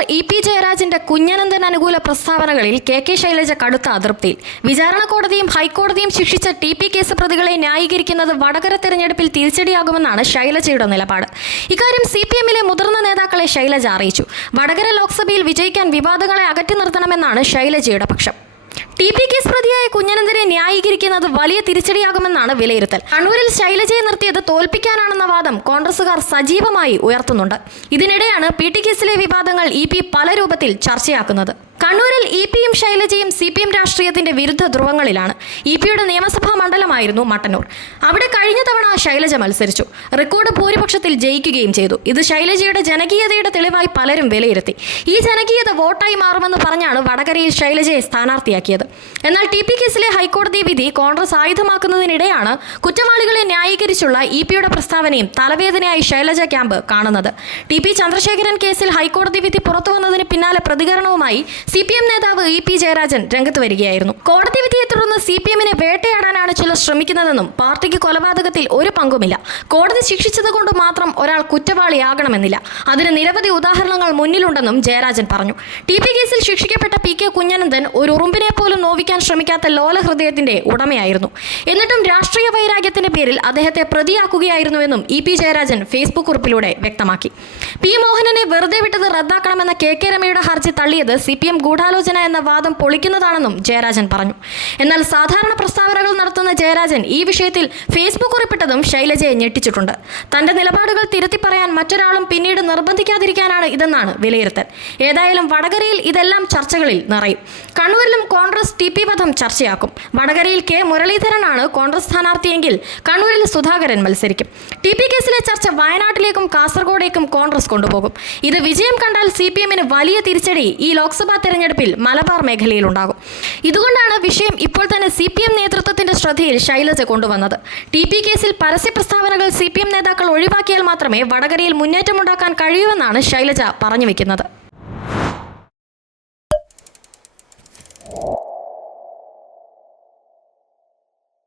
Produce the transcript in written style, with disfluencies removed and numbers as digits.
Governor EP. ജയരാജന്റെ കുഞ്ഞനന്തൻ അനുകൂല പ്രസ്താവനകളിൽ K Shailaja കടുത്ത അതൃപ്തിയിൽ. വിചാരണ കോടതിയും ഹൈക്കോടതിയും ശിക്ഷിച്ച ടി.പി. കേസ് പ്രതികളെ ന്യായീകരിക്കുന്നത് വടകര തെരഞ്ഞെടുപ്പിൽ തിരിച്ചടിയാകുമെന്നാണ് ശൈലജയുടെ നിലപാട്. ഇക്കാര്യം CPM-ലെ മുതിർന്ന നേതാക്കളെ ശൈലജ അറിയിച്ചു. വടകര ലോക്സഭയിൽ വിജയിക്കാൻ വിവാദങ്ങളെ അകറ്റി നിർത്തണമെന്നാണ് ശൈലജയുടെ പക്ഷം. ടി.പി. കേസ് പ്രതിയായ കുഞ്ഞനന്തനെ ന്യായീകരിക്കുന്നത് വലിയ തിരിച്ചടിയാകുമെന്നാണ് വിലയിരുത്തൽ. കണ്ണൂരിൽ ശൈലജയെ നിർത്തിയത് തോൽപ്പിക്കാനാണെന്ന വാദം കോൺഗ്രസുകാർ സജീവമായി ഉയർത്തുന്നുണ്ട്. ഇതിനിടെയാണ് PT കേസിലെ വിവാദങ്ങൾ EP പല രൂപത്തിൽ ചർച്ചയാക്കുന്നത്. കണ്ണൂരിൽ EP-യും ശൈലജയും CPM രാഷ്ട്രീയത്തിന്റെ വിരുദ്ധ ധ്രുവങ്ങളിലാണ്. EP-യുടെ നിയമസഭാ മണ്ഡലമായിരുന്നു മട്ടന്നൂർ. അവിടെ കഴിഞ്ഞ തവണ ശൈലജ മത്സരിച്ചു. റെക്കോർഡ് ഭൂരിപക്ഷത്തിൽ ജയിക്കുകയും ചെയ്തു. ഇത് ശൈലജയുടെ ജനകീയതയുടെ തെളിവായി പലരും വിലയിരുത്തി. ഈ ജനകീയത വോട്ടായി മാറുമെന്ന് പറഞ്ഞാണ് വടകരയിൽ ശൈലജയെ സ്ഥാനാർത്ഥിയാക്കിയത്. എന്നാൽ ടി.പി. കേസിലെ ഹൈക്കോടതി വിധി കോൺഗ്രസ് ആയുധമാക്കുന്നതിനിടെയാണ് കുറ്റവാളികളെ ന്യായീകരിച്ചുള്ള EP-യുടെ പ്രസ്താവനയും തലവേദനയായി ശൈലജ ക്യാമ്പ് കാണുന്നത്. ടി.പി. ചന്ദ്രശേഖരൻ കേസിൽ ഹൈക്കോടതി വിധി പുറത്തുവന്നതിന് പിന്നാലെ പ്രതികരണവുമായി CPM നേതാവ് ഇ.പി. ജയരാജൻ രംഗത്ത് വരികയായിരുന്നു. കോടതി വിധിയെ തുടർന്ന് CPM-നെ വേട്ടയാടാനാണ് ചിലർ ശ്രമിക്കുന്നതെന്നും പാർട്ടിക്ക് കൊലപാതകത്തിൽ ഒരു പങ്കുമില്ല. കോടതി ശിക്ഷിച്ചത് കൊണ്ട് മാത്രം ഒരാൾ കുറ്റവാളിയാകണമെന്നില്ല. അതിന് നിരവധി ഉദാഹരണങ്ങൾ മുന്നിലുണ്ടെന്നും ജയരാജൻ പറഞ്ഞു. ടി.പി. കേസിൽ ശിക്ഷിക്കപ്പെട്ട P.K. കുഞ്ഞനന്തൻ ഒരു ഉറുമ്പിനെ പോലും നോവിക്കാൻ ശ്രമിക്കാത്ത ലോലഹൃദയത്തിന്റെ ഉടമയായിരുന്നു. എന്നിട്ടും രാഷ്ട്രീയ വൈരാഗ്യത്തിന്റെ പേരിൽ അദ്ദേഹത്തെ പ്രതിയാക്കുകയായിരുന്നുവെന്നും ഇ.പി. ജയരാജൻ ഫേസ്ബുക്ക് കുറിപ്പിലൂടെ വ്യക്തമാക്കി. P. മോഹനനെ വെറുതെ വിട്ടത് റദ്ദാക്കണമെന്ന കെ രമയുടെ ഹർജി തള്ളിയത് CPM ഗൂഢാലോചന എന്ന വാദം പൊളിക്കുന്നതാണെന്നും ജയരാജൻ പറഞ്ഞു. എന്നാൽ സാധാരണ പ്രസ്താവനകൾ നടത്തുന്ന ജയരാജൻ ഈ വിഷയത്തിൽ ഫേസ്ബുക്ക് കുറിപ്പിട്ടതും ശൈലജയെ ഞെട്ടിച്ചിട്ടുണ്ട്. തന്റെ നിലപാടുകൾ തിരുത്തി പറയാൻ മറ്റൊരാളും പിന്നീട് നിർബന്ധിക്കാതിരിക്കാനാണ് ഇതെന്നാണ് വിലയിരുത്തൽ. ഏതായാലും വടകരയിൽ ഇതെല്ലാം ചർച്ചകളിൽ നിറയും. കണ്ണൂരിലും കോൺഗ്രസ് ടി.പി. വധം ചർച്ചയാക്കും. വടകരയിൽ K. മുരളീധരനാണ് കോൺഗ്രസ് സ്ഥാനാർത്ഥിയെങ്കിൽ കണ്ണൂരിൽ സുധാകരൻ മത്സരിക്കും. ടി.പി. കേസിലെ ചർച്ച വയനാട്ടിലേക്കും കാസർഗോഡേക്കും കോൺഗ്രസ് കൊണ്ടുപോകും. ഇത് വിജയം കണ്ടാൽ CPM-ന് വലിയ തിരിച്ചടി ഈ ലോക്സഭാ തെരഞ്ഞെടുപ്പിൽ മലബാർ മേഖലയിലുണ്ടാകും. ഇതുകൊണ്ടാണ് വിഷയം ഇപ്പോൾ തന്നെ CPM നേതൃത്വത്തിന്റെ ശ്രദ്ധയിൽ ശൈലജ കൊണ്ടുവന്നത്. ടി.പി. കേസിൽ പരസ്യ പ്രസ്താവനകൾ CPM നേതാക്കൾ ഒഴിവാക്കിയാൽ മാത്രമേ വടകരയിൽ മുന്നേറ്റമുണ്ടാക്കാൻ കഴിയൂവെന്നാണ് ശൈലജ പറഞ്ഞു വെക്കുന്നത്.